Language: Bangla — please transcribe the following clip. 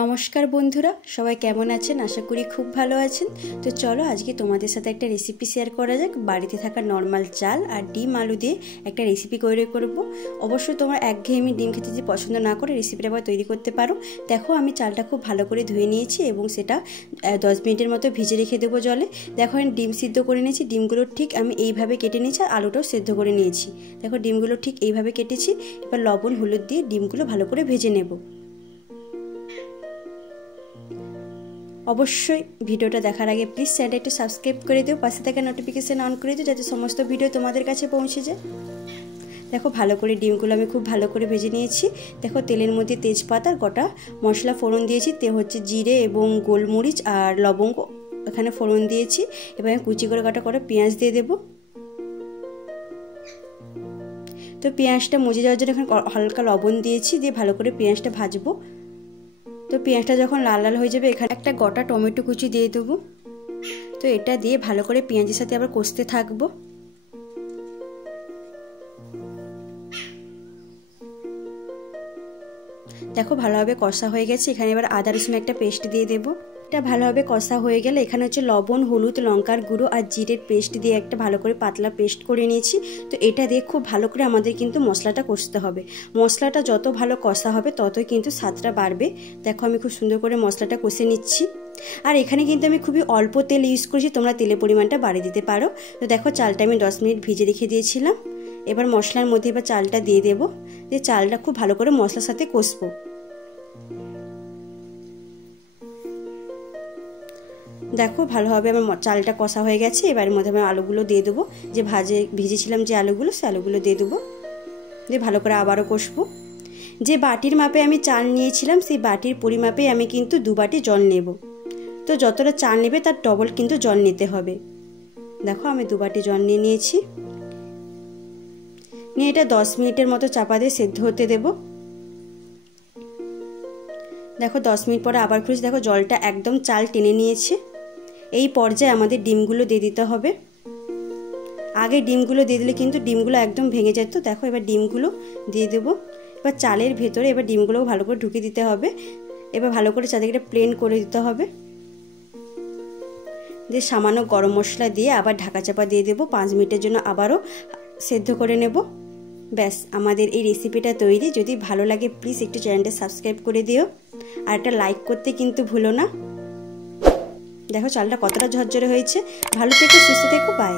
নমস্কার বন্ধুরা, সবাই কেমন আছেন? আশা করি খুব ভালো আছেন। তো চলো আজকে তোমাদের সাথে একটা রেসিপি শেয়ার করা যাক। বাড়িতে থাকা নর্মাল চাল আর ডিম আলু দিয়ে একটা রেসিপি তৈরি করব। অবশ্যই তোমরা একঘেয়েমি ডিম খেতে যদি পছন্দ না করে রেসিপিটা আবার তৈরি করতে পারো। দেখো আমি চালটা খুব ভালো করে ধুয়ে নিয়েছি এবং সেটা 10 মিনিটের মতো ভিজে রেখে দেবো জলে। দেখো আমি ডিম সিদ্ধ করে নিয়েছি, ডিমগুলো ঠিক আমি এইভাবে কেটে নিয়েছি আর আলুটাও সেদ্ধ করে নিয়েছি। দেখো ডিমগুলো ঠিক এইভাবে কেটেছি। এবার লবণ হলুদ দিয়ে ডিমগুলো ভালো করে ভেজে নেব। অবশ্যই ভিডিওটা দেখার আগে প্লিজ চ্যানেলটা একটু সাবস্ক্রাইব করে দিও, পাশে থাকা নোটিফিকেশান অন করে দিও যাতে সমস্ত ভিডিও তোমাদের কাছে পৌঁছে যায়। দেখো ভালো করে ডিমগুলো আমি খুব ভালো করে ভেজে নিয়েছি। দেখো তেলের মধ্যে তেজপাতা আর গোটা মশলা ফোড়ন দিয়েছি। হচ্ছে জিরে এবং গোলমরিচ আর লবঙ্গ এখানে ফোড়ন দিয়েছি। এবার আমি কুচি করে কাটা পেঁয়াজ দিয়ে দেবো। তো পেঁয়াজটা মজে যাওয়ার জন্য এখানে হালকা লবণ দিয়েছি, দিয়ে ভালো করে পেঁয়াজটা ভাজবো। তো পেঁয়াজটা যখন লাল লাল হয়ে যাবে এখানে একটা গোটা টমেটো কুচি দিয়ে দেবো। তো এটা দিয়ে ভালো করে পেঁয়াজের সাথে আবার কষতে থাকবো। দেখো ভালোভাবে কষা হয়ে গেছে। এখানে এবার আদা রসুন একটা পেস্ট দিয়ে দেবো। এটা ভালোভাবে কষা হয়ে গেলে এখানে হচ্ছে লবণ, হলুদ, লঙ্কার গুঁড়ো আর জিরের পেস্ট দিয়ে একটা ভালো করে পাতলা পেস্ট করে নিয়েছি। তো এটা দিয়ে খুব ভালো করে আমাদের কিন্তু মশলাটা কষতে হবে। মশলাটা যত ভালো কষা হবে ততই কিন্তু স্বাদটা বাড়বে। দেখো আমি খুব সুন্দর করে মশলাটা কষে নিচ্ছি। আর এখানে কিন্তু আমি খুবই অল্প তেল ইউজ করেছি, তোমরা তেলের পরিমাণটা বাড়িয়ে দিতে পারো। তো দেখো চালটা আমি 10 মিনিট ভিজে রেখে দিয়েছিলাম। এবার মশলার মধ্যে এবার চালটা দিয়ে দেবো। দিয়ে চালটা খুব ভালো করে মশলার সাথে কষবো। দেখো ভালোভাবে আমার চালটা কষা হয়ে গেছে। এবারের মধ্যে আমি আলুগুলো দিয়ে দেবো, যে ভিজেছিলাম যে আলুগুলো, সে আলুগুলো দিয়ে দেবো। দিয়ে ভালো করে আবারও কষবো। যে বাটির মাপে আমি চাল নিয়েছিলাম সেই বাটির পরিমাপে আমি কিন্তু 2 বাটি জল নেব। তো যতটা চাল নেবে তার ডবল কিন্তু জল নিতে হবে। দেখো আমি 2 বাটি জল নিয়ে নিয়েছি। নিয়ে এটা 10 মিনিটের মতো চাপা দিয়ে সেদ্ধ হতে দেব। দেখো 10 মিনিট পরে আবার খুঁজে, দেখো জলটা একদম চাল টেনে নিয়েছে। এই পর্যায়ে আমাদের ডিমগুলো দিয়ে দিতে হবে। আগে ডিমগুলো দিয়ে দিলে কিন্তু ডিমগুলো একদম ভেঙে যেত। দেখো এবার ডিমগুলো দিয়ে দেবো। এবার চালের ভেতরে এবার ডিমগুলোও ভালো করে ঢুকে দিতে হবে। এবার ভালো করে চারদিকে প্লেন করে দিতে হবে। দিয়ে সামান্য গরম মশলা দিয়ে আবার ঢাকা চাপা দিয়ে দেবো। 5 মিনিটের জন্য আবারও সেদ্ধ করে নেব। ব্যাস আমাদের এই রেসিপিটা তৈরি। যদি ভালো লাগে প্লিজ একটু চ্যানেলটা সাবস্ক্রাইব করে দিও আর একটা লাইক করতে কিন্তু ভুলো না। দেখো চালটা কতটা ঝরঝরে হয়েছে। ভালো থেকো, সুস্থ থেকো, বাই।